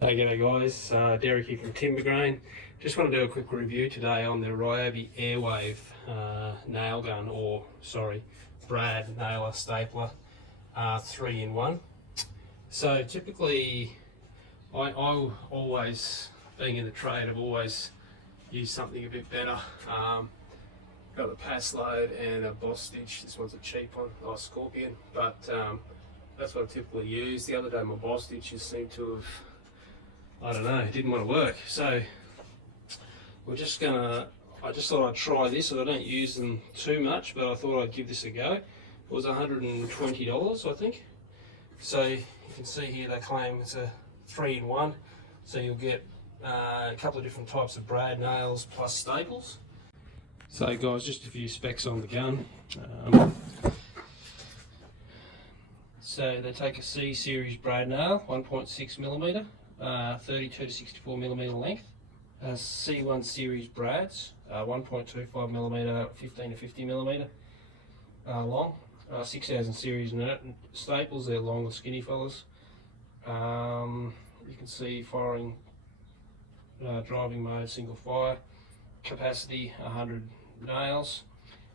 Hey, g'day guys, Derek here from Timbergrain. Just want to do a quick review today on the Ryobi Airwave nail gun, or sorry, brad nailer stapler 3-in-1. So typically, I always, being in the trade, I've always used something a bit better. Got a pass load and a boss stitch. This one's a cheap one, Scorpion, but that's what I typically use. The other day my boss stitches seemed to have, I don't know, it didn't want to work. So I just thought I'd try this. I don't use them too much, but I thought I'd give this a go. It was $120, I think. So you can see here they claim it's a 3-in-1. So you'll get a couple of different types of brad nails plus staples. So guys, just a few specs on the gun. So they take a C series brad nail, 1.6mm. 32 to 64mm length, C1 series brads, 1.25mm, 15 to 50mm long, 6000 series staples. They're long and skinny fellas. You can see firing, driving mode, single fire, capacity 100 nails,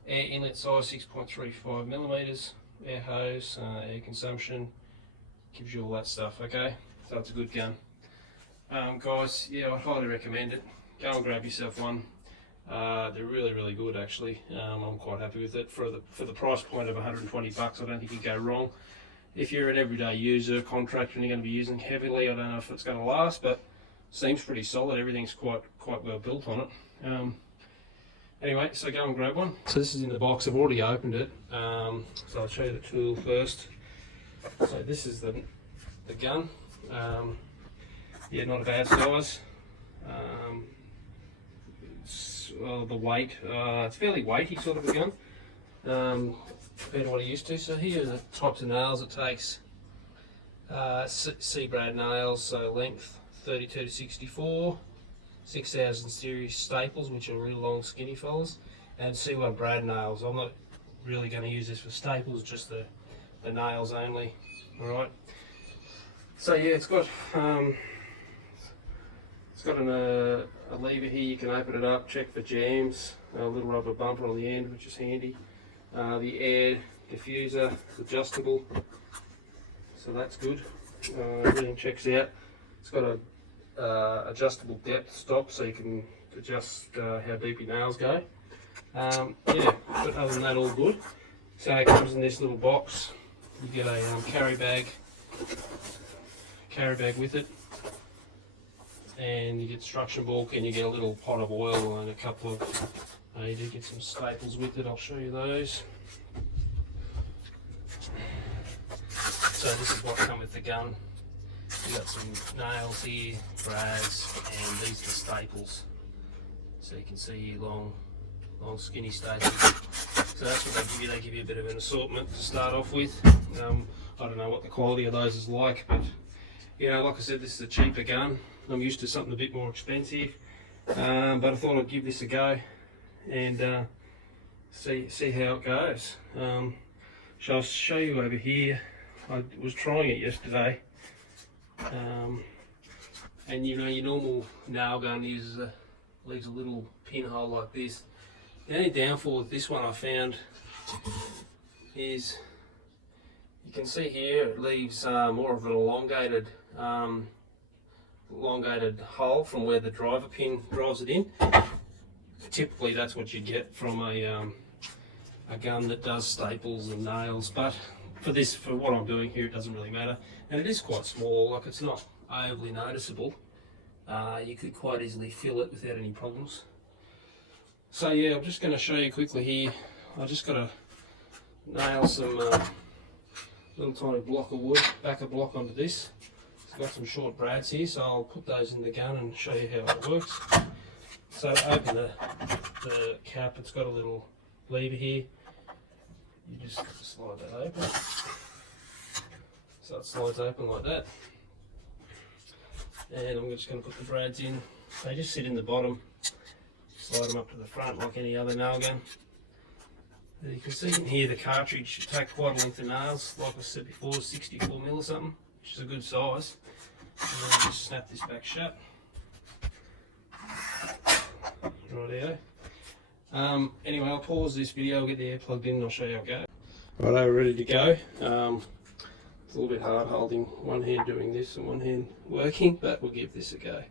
air inlet size 6.35mm, air hose, air consumption, gives you all that stuff. Okay, so it's a good gun. Guys, yeah, I highly recommend it. Go and grab yourself one. They're really good actually. I'm quite happy with it for the price point of 120 bucks. I don't think you go wrong. If you're an everyday user, contractor, and you're going to be using heavily, I don't know if it's going to last, but seems pretty solid. Everything's quite well built on it. Anyway, so go and grab one. So this is in the box. I've already opened it. So I'll show you the tool first. So this is the gun. Yeah, not a bad size. The weight, it's fairly weighty sort of a gun, compared to what I used to. So here are the types of nails it takes. C brad nails, so length 32 to 64, 6000 series staples, which are real long skinny fellas, and C1 brad nails. I'm not really going to use this for staples, just the nails only. Alright, so yeah, it's got a lever here. You can open it up, check for jams, a little rubber bumper on the end, which is handy. The air diffuser is adjustable, so that's good. Everything checks out. It's got a adjustable depth stop, so you can adjust how deep your nails go. Yeah, but other than that, all good. So it comes in this little box. You get a carry bag with it, and you get instruction book, and you get a little pot of oil and a couple of, you do get some staples with it. I'll show you those. So this is what come with the gun. You got some nails here, brads, and these are the staples. So you can see here, long skinny staples. So that's what they give you. They give you a bit of an assortment to start off with. I don't know what the quality of those is like, but you know, like I said, this is a cheaper gun. I'm used to something a bit more expensive, but I thought I'd give this a go and see how it goes. So I'll show you over here. I was trying it yesterday, and you know, your normal nail gun leaves a little pinhole like this. The only downfall with this one I found is, you can see here it leaves more of an elongated hole from where the driver pin drives it in. Typically that's what you get from a gun that does staples and nails, but for what I'm doing here, it doesn't really matter. And it is quite small, like it's not overly noticeable. You could quite easily fill it without any problems. So yeah, I'm just going to show you quickly here. I just got to nail some little tiny block of wood, back a block onto this. It's got some short brads here, so I'll put those in the gun and show you how it works. So to open the cap, it's got a little lever here. You just slide that open. So it slides open like that. And I'm just going to put the brads in. They just sit in the bottom. Slide them up to the front like any other nail gun. You can see in here the cartridge should take quite a length of nails, like I said before, 64mm or something, which is a good size. And then just snap this back shut. Rightio. Anyway, I'll pause this video, I'll get the air plugged in and I'll show you how it goes. Righto, ready to go. It's a little bit hard holding one hand doing this and one hand working, but we'll give this a go.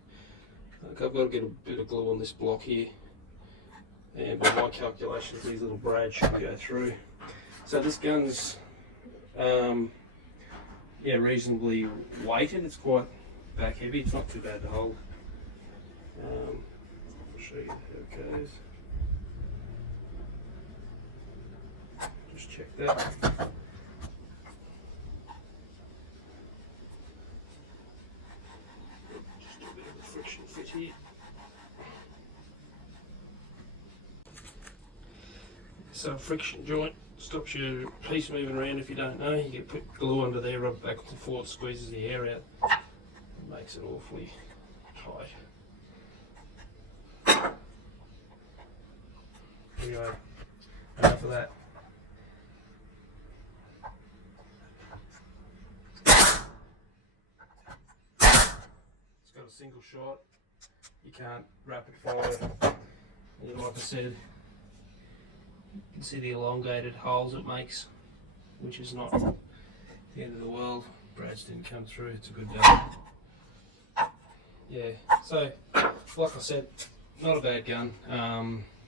I've got to get a bit of glue on this block here, and by my calculations these little brads should go through. So this gun's yeah, reasonably weighted. It's quite back heavy, it's not too bad to hold. I'll show you how it goes. Just check that. Just do a bit of a friction fit here. So a friction joint stops your piece moving around if you don't know. You can put glue under there, rub it back and forth, squeezes the air out. It makes it awfully tight. Anyway, enough of that. It's got a single shot. You can't rapid fire. And like I said, you can see the elongated holes it makes, which is not the end of the world. Brads didn't come through, it's a good day. Yeah, so like I said, not a bad gun.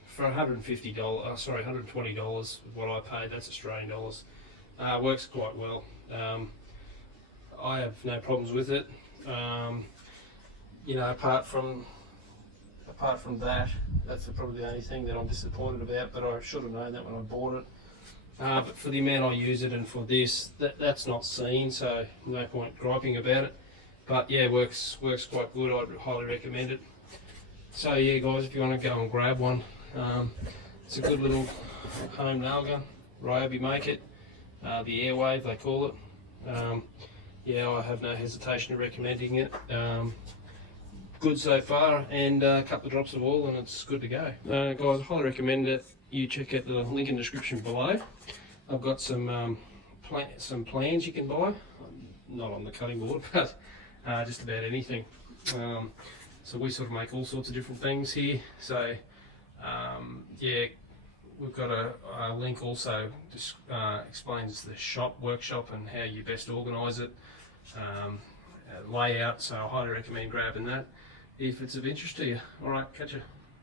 For $120 is what I paid, that's Australian dollars. Works quite well. I have no problems with it. You know, apart from that, that's probably the only thing that I'm disappointed about, but I should have known that when I bought it. But for the amount I use it and for this, that's not seen, so no point griping about it. But yeah, works quite good. I'd highly recommend it. So yeah guys, if you want to go and grab one, it's a good little home nail gun. Ryobi make it, the Airwave they call it. Yeah, I have no hesitation of recommending it. Good so far, and a couple of drops of oil and it's good to go. Guys, I highly recommend it. You check out the link in the description below. I've got some plans you can buy, not on the cutting board, but just about anything. So we sort of make all sorts of different things here. So yeah, we've got a link also just explains the workshop and how you best organise it, layout. So I highly recommend grabbing that if it's of interest to you. All right, catch you.